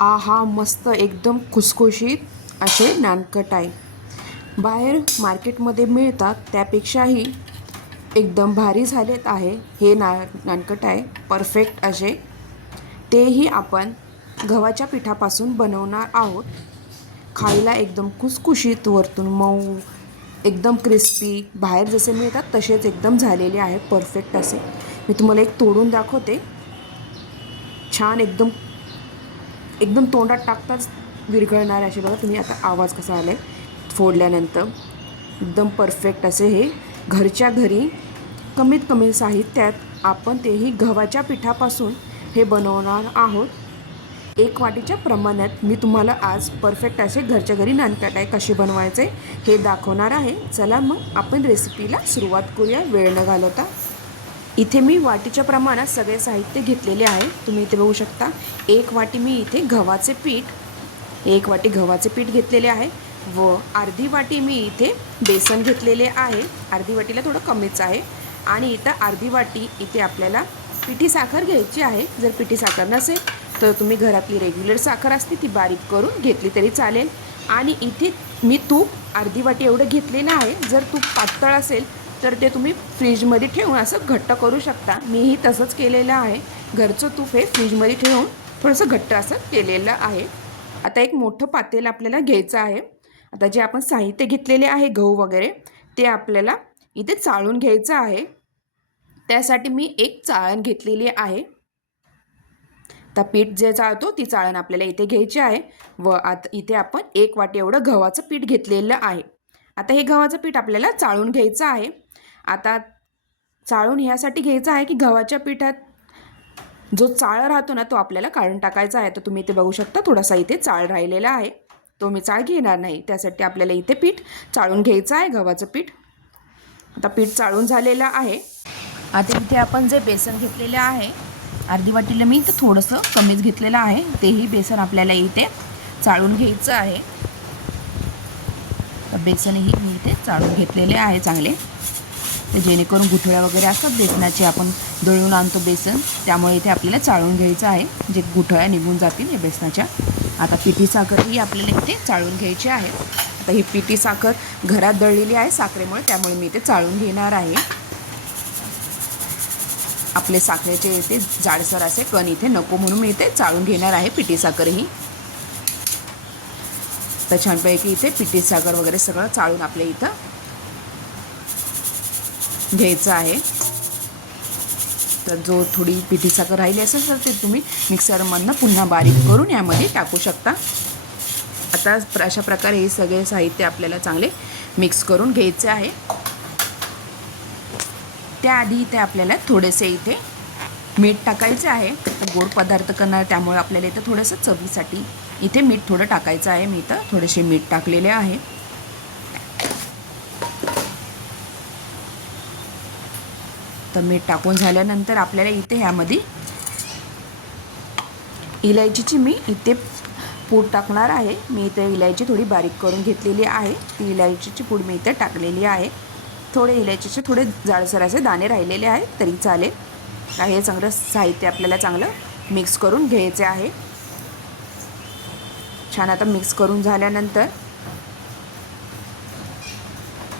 आहा मस्त एकदम खुसखुशीत असे नानकट आहे बाहेर मार्केटमध्ये मिळतात त्यापेक्षाही एकदम भारी झालेत आहे हे ना नानकट आहे परफेक्ट असे. तेही आपण गव्हाच्या पिठापासून बनवणार आहोत. खायला एकदम खुसखुशीत वरतून मऊ एकदम क्रिस्पी बाहेर जसे मिळतात तसेच एकदम झालेले आहे परफेक्ट असे. मी तुम्हाला एक तोडून दाखवते. छान एकदम एकदम तोंडात टाकताच विरघळणार असे बघा तुम्ही आता आवाज कसा आला आहे फोडल्यानंतर एकदम परफेक्ट असे हे घरच्या घरी कमीत कमी साहित्यात आपण तेही गव्हाच्या पिठापासून हे बनवणार आहोत. एक वाटीच्या प्रमाणात मी तुम्हाला आज परफेक्ट असे घरच्या घरी नानकटाय कसे बनवायचे हे दाखवणार आहे. चला मग आपण रेसिपीला सुरुवात करूया. वेळ न घालवता इथे मी वाटीच्या प्रमाणात सगळे साहित्य घेतलेले आहे. तुम्ही इथे बघू शकता. एक वाटी मी इथे गव्हाचे पीठ एक वाटी गव्हाचे पीठ घेतलेले आहे व अर्धी वाटी मी इथे बेसन घेतलेले आहे. अर्धी वाटीला थोडं कमीच आहे. आणि इथं अर्धी वाटी इथे आपल्याला पिठी साखर घ्यायची आहे. जर पिठी साखर नसेल तर तुम्ही घरातली रेग्युलर साखर असते ती बारीक करून घेतली तरी चालेल. आणि इथे मी तूप अर्धी वाटी एवढं घेतलेलं आहे. जर तूप पातळ असेल तर ते तुम्ही फ्रीजमध्ये ठेवून असं घट्ट करू शकता. मीही तसंच केलेलं आहे. घरचं तूप हे फ्रीजमध्ये ठेवून थोडंसं घट्ट असं केलेलं आहे. आता एक मोठं पातेल आपल्याला घ्यायचं आहे. आता जे आपण साहित्य घेतलेले आहे गहू वगैरे ते आपल्याला इथे चाळून घ्यायचं आहे. त्यासाठी मी एक चाळण घेतलेली आहे. तर पीठ जे चाळतो ती चाळण आपल्याला इथे घ्यायची आहे. व आता इथे आपण एक वाटी एवढं गव्हाचं पीठ घेतलेलं आहे. आता हे गव्हाचं पीठ आपल्याला चाळून घ्यायचं आहे. आता चाळून ह्यासाठी घ्यायचं आहे की गव्हाच्या पिठात जो चाळ राहतो ना तो आपल्याला काढून टाकायचा आहे. तर तुम्ही इथे बघू शकता थोडासा इथे चाळ राहिलेला आहे. तो मी चाळ घेणार नाही. त्यासाठी आपल्याला इथे पीठ चाळून घ्यायचं आहे गव्हाचं पीठ. आता पीठ चाळून झालेलं आहे. आता इथे आपण जे बेसन घेतलेलं आहे अर्धी वाटीला मी इथं थोडंसं कमीच घेतलेलं आहे. तेही बेसन आपल्याला इथे चाळून घ्यायचं आहे. तर बेसनही मी इथे चाळून घेतलेले आहे चांगले. तर जेणेकरून गुठळ्या वगैरे असतात बेसनाचे आपण दळून आणतो बेसन. त्यामुळे इथे आपल्याला चाळून घ्यायचं आहे. जे गुठळ्या निघून जातील या बेसनाच्या. आता पिठी साखर ही आपल्याला इथे चाळून घ्यायची आहे. आता ही पिठी साखर घरात दळलेली आहे साखरेमुळे त्यामुळे मी इथे चाळून घेणार आहे. आपले साखरेचे इथे जाडसर असे कण इथे नको म्हणून मी इथे चाळून घेणार आहे पिठी साखरही. तर छानपैकी इथे पिठी साखर वगैरे सगळं चाळून आपल्या इथं घ्यायचं आहे. तर जो थोडी पिठी साखर राहिली असेल तर ते तुम्ही मिक्सरमधनं पुन्हा बारीक करून यामध्ये टाकू शकता. आता अशा प्रकारे हे सगळे साहित्य आपल्याला चांगले मिक्स करून घ्यायचे आहे. त्याआधी इथे आपल्याला थोडेसे इथे मीठ टाकायचे आहे. गोड पदार्थ करणार त्यामुळे आपल्याला इथं थोडंसं चवीसाठी इथे मीठ थोडं टाकायचं आहे. मी इथं थोडेसे मीठ टाकलेले आहे. तर मीठ टाकून झाल्यानंतर आपल्याला इथे ह्यामध्ये इलायचीची मी इथे पूड टाकणार आहे. मी इथे इलायची थोडी बारीक करून घेतलेली आहे. ती इलायचीची पूड मी इथे टाकलेली आहे. थोडे इलायचीचे थोडे जाडसर असे दाणे राहिलेले आहेत तरी चालेल. हे चांगलं साहित्य आपल्याला चांगलं मिक्स करून घ्यायचे आहे. छान आता मिक्स करून झाल्यानंतर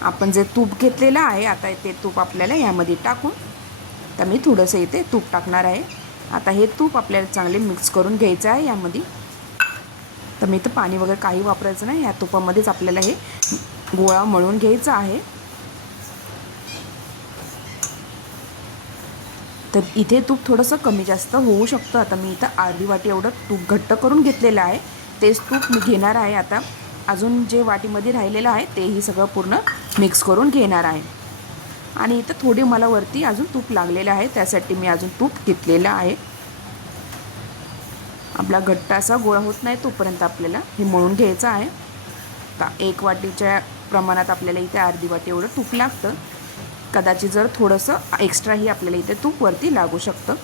आपण जे तूप घेतलेलं आहे आता ते तूप आपल्याला यामध्ये टाकून तर मी थोडंसं इथे तूप टाकणार आहे. आता हे तूप आपल्याला चांगले मिक्स करून घ्यायचं आहे यामध्ये. तर मी इथं पाणी वगैरे काही वापरायचं नाही या तुपामध्येच आपल्याला हे गोळा मळून घ्यायचा आहे. तर इथे तूप थोडंसं कमी जास्त होऊ शकतं. आता मी इथं अर्धी वाटी एवढं तूप घट्ट करून घेतलेलं आहे. तेच तूप मी घेणार आहे आता. अजून जे वाटीमध्ये राहिलेलं आहे तेही सगळं पूर्ण मिक्स करून घेणार आहे. आणि इथं थोडी मला वरती अजून तूप लागलेलं आहे त्यासाठी मी अजून तूप घेतलेलं आहे. आपला घट्ट असा गोळा होत नाही तोपर्यंत आपल्याला हे मळून घ्यायचं आहे. आता एक वाटीच्या प्रमाणात आपल्याला इथे अर्धी वाटी एवढं तूप लागतं. कदाचित जर थोडंसं एक्स्ट्राही आपल्याला इथे तूप वरती लागू शकतं.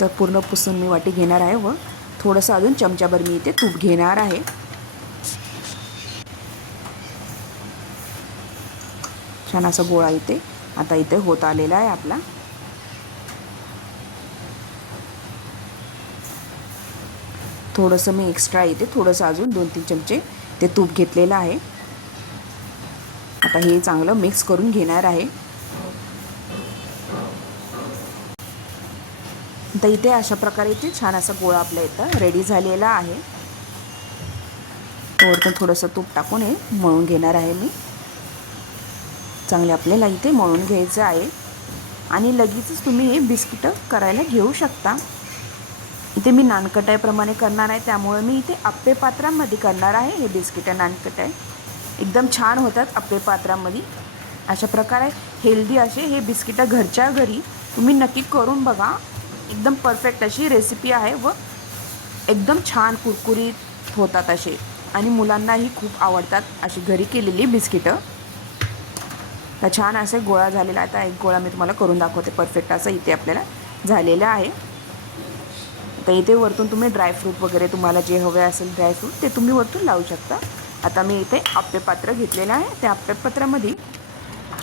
तर पूर्ण पुसून मी वाटी घेणार आहे व थोडंसं अजून चमच्याभर मी इथे तूप घेणार आहे. छान असा गोळा इथे आता इथे होत आलेला आहे आपला. थोडंसं मी एक्स्ट्रा इथे थोडंसं अजून दोन तीन चमचे ते तूप घेतलेलं आहे. आता हे चांगलं मिक्स करून घेणार आहे. तर इथे अशा प्रकारे इथे छान असा गोळा आपला इथं रेडी झालेला आहे. वरतून थोडंसं तूप टाकून हे मळून घेणार आहे मी. चांगले आपल्याला इथे मळून घ्यायचं आहे. आणि लगेचच तुम्ही हे बिस्किटं करायला घेऊ शकता. इथे मी नानकटाईप्रमाणे करणार आहे. त्यामुळे मी इथे आप्पे पात्रांमध्ये करणार आहे हे बिस्किटं नानकटाई. एकदम छान होतात आप्पे पात्रांमध्ये. अशा प्रकारे हेल्दी असे हे बिस्किटं घरच्या घरी तुम्ही नक्की करून बघा. एकदम परफेक्ट अशी रेसिपी आहे व एकदम छान कुरकुरीत होतात असे. आणि मुलांनाही खूप आवडतात अशी घरी केलेली बिस्किटं तर छान असे गोळा झालेला आता एक गोळा मी तुम्हाला करून दाखवते. परफेक्ट असं इथे आपल्याला झालेलं आहे. तर इथे वरतून तुम्ही ड्रायफ्रूट वगैरे तुम्हाला जे हवे असेल ड्रायफ्रूट ते तुम्ही वरतून लावू शकता. आता मी इथे आप्पेपात्र घेतलेलं आहे. त्या आप्पेपात्रामध्ये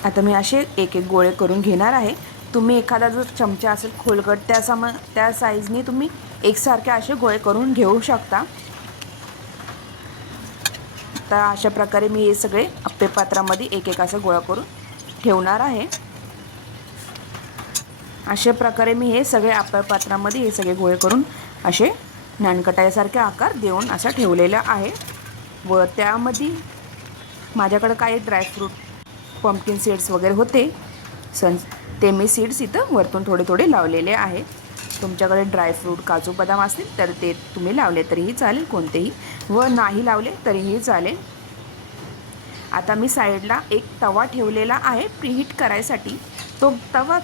आता मी असे एक एक गोळे करून घेणार आहे. तुम्ही एखादा जर चमचा असेल खोलगट त्या सम त्या साईजने तुम्ही एकसारखे असे गोळे करून घेऊ शकता. तर अशा प्रकारे मी हे सगळे अप्पे पात्रामध्ये एक एक असं गोळा करून ठेवणार आहे. अशा प्रकारे मी हे सगळे अप्पे पात्रामध्ये हे सगळे गोळे करून असे नानकटायासारखे आकार देऊन असा ठेवलेला आहे. व त्यामध्ये माझ्याकडं काही ड्रायफ्रूट पंपकिन सीड्स वगैरे होते. सन ते मी सीड्स इथं वरतून थोडे थोडे लावलेले आहे तुमच्याकडे ड्रायफ्रूट काजू बदाम असतील तर ते तुम्ही लावले तरीही चालेल. कोणतेही व नाही लावले तरीही चालेल. आता मी साईडला एक तवा ठेवलेला आहे प्रीहीट करायसाठी. तो तवा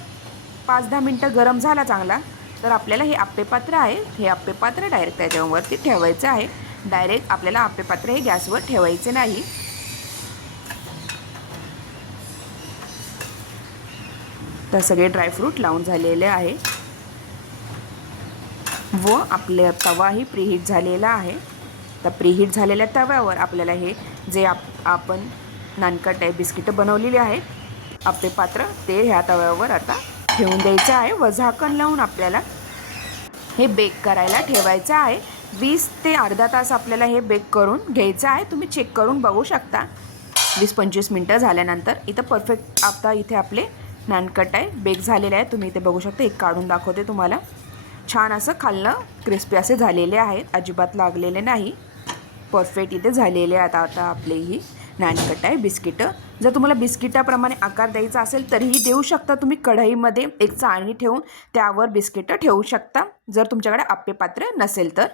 पाच दहा मिनटं गरम झाला चांगला तर आपल्याला हे आप्पेपात्र आहे. हे आप्पेपात्र डायरेक्ट त्याच्यावरती ठेवायचं आहे. डायरेक्ट आपल्याला आप्पेपात्र हे गॅसवर ठेवायचे नाही. तर सगळे ड्रायफ्रूट लावून झालेले आहे. व आपले तवाही प्रीहीट झालेला आहे. तर प्रीहीट झालेल्या तव्यावर आपल्याला हे जे आप आपण नानकट आहे बिस्किटं बनवलेली आहेत आपले पात्र ते ह्या तव्यावर आता ठेवून द्यायचं आहे. व झाकण लावून आपल्याला हे बेक करायला ठेवायचं आहे. वीस ते अर्धा तास आपल्याला हे बेक करून घ्यायचं आहे. तुम्ही चेक करून बघू शकता. वीस पंचवीस मिनटं झाल्यानंतर इथं परफेक्ट आता इथे आपले नानकट आहे. बेक झालेले आहे. तुम्ही इथे बघू शकता. एक काढून दाखवते तुम्हाला. छान असं खाल्लं क्रिस्पी असे झालेले आहेत. अजिबात लागलेले नाही. परफेक्ट इथे झालेले आहेत आता आपले ही नानकट आहे. बिस्किटं. जर तुम्हाला बिस्किटाप्रमाणे आकार द्यायचा असेल तरीही देऊ शकता तुम्ही कढईमध्ये. एक चाळणी ठेवून त्यावर बिस्किटं ठेवू शकता. जर तुमच्याकडे आप्पे पात्र नसेल तर.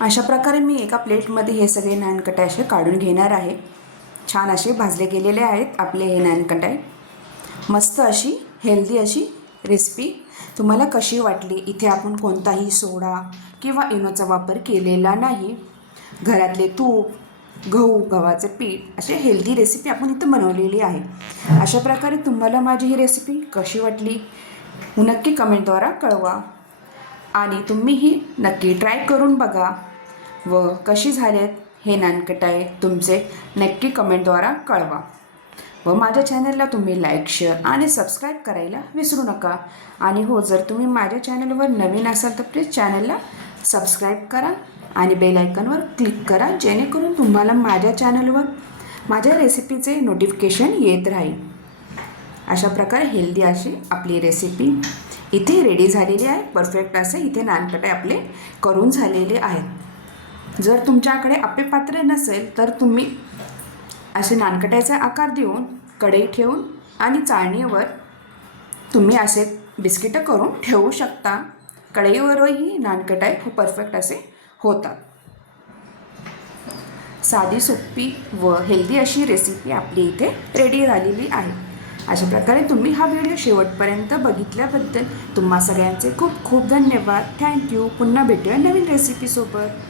अशा प्रकारे मी एका प्लेटमध्ये हे सगळे नानकटाय असे काढून घेणार आहे. छान असे भाजले गेलेले आहेत. आपले हे नानकटाय मस्त अशी हेल्दी अशी रेसिपी तुम्हाला कशी वाटली? इथे आपण कोणताही सोडा किंवा इनोचा वापर केलेला नाही. घरातले तूप गहू गव्हाचं पीठ असे हेल्दी रेसिपी आपण इथं बनवलेली आहे. अशा प्रकारे तुम्हाला माझी ही रेसिपी कशी वाटली? नक्की कमेंटद्वारा कळवा. आणि तुम्हीही नक्की ट्राय करून बघा. व कशी झालेत हे नानकटाय तुमचे नक्की कमेंटद्वारा कळवा. व माझ्या चॅनलला तुम्ही लाईक शेअर आणि सबस्क्राईब करायला विसरू नका. आणि हो जर तुम्ही माझ्या चॅनलवर नवीन असाल तर प्लीज चॅनलला सबस्क्राईब करा आणि बेल आयकॉनवर क्लिक करा जेणेकरून तुम्हाला माझ्या चॅनलवर माझ्या रेसिपीचे नोटिफिकेशन येत राहील. अशा प्रकारे हेल्दी अशी आपली रेसिपी इथे रेडी झालेली आहे. परफेक्ट असे इथे नानकटे आपले करून झालेले आहेत. जर तुमच्याकडे अपेपात्र नसेल तर तुम्ही असे नानकट्याचा आकार देऊन कढई ठेवून आणि चाळणीवर तुम्ही असे बिस्किटं करून ठेवू शकता. कढईवरही नानकटाई खूप परफेक्ट असे होतात. साधी सोपी व हेल्दी अशी रेसिपी आपली इथे रेडी झालेली आहे. अशा प्रकारे तुम्ही हा व्हिडिओ शेवटपर्यंत बघितल्याबद्दल तुम्हा सगळ्यांचे खूप खूप धन्यवाद. थँक्यू पुन्हा भेटूया नवीन रेसिपीसोबत